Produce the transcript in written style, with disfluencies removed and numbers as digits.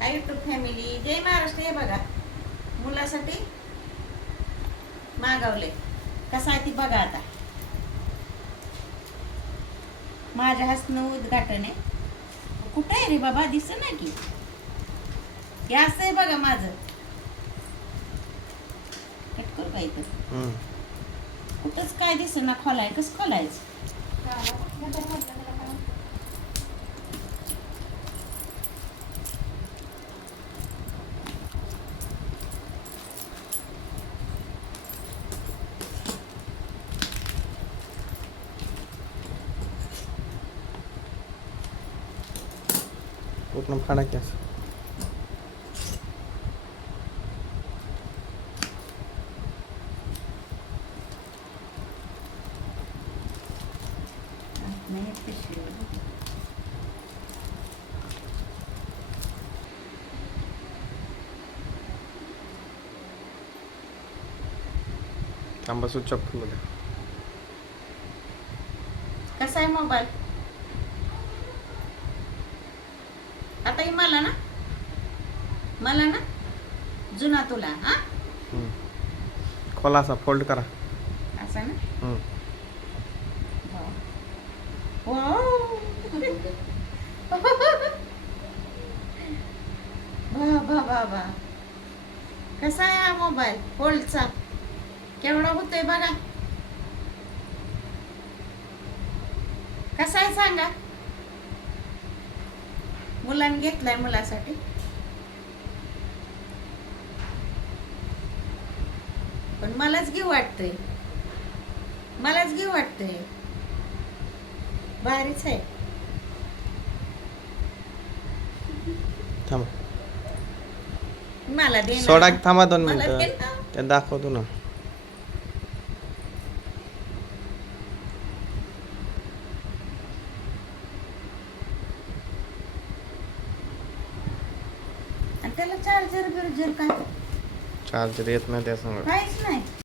हाय YouTube family, जय महाराष्ट्र. हे बघा मुलासाठी मागवले. कसा आहे ती बघा आता. माझ्या हसणं उद्घाटन आहे. कुठं आहे रे बाबा, दिस ना की. हे असं आहे बघा माझं. कट करू का इथं? कुठंच काय दिस ना. खोलाय कसं खोलायचं? पूर्ण फाडा की असं. नाही पिशवी. थांबा स्विच ऑफ करू द्या. कसा आहे मोबाईल? आता ही मला ना जुना तुला. हा खोला असा फोल्ड करा. असा ना. हम्म. बाबा कसा आहे हा मोबाईल फोल्डचा? केवढा होतोय बघा. कसा आहे सांगा. मुलांनी घेतलाय मुलासाठी. पण मलाच घेऊ वाटतंय. भारीच आहे. थांबा मला दे ना. सोडा की, थांबा 2 मला दे मिनिटं. ना. ते दाखवतो ना. आणि त्याला चार्जर बिर्जर काय चार्जर येत नाही त्या सांगा. काहीच नाही.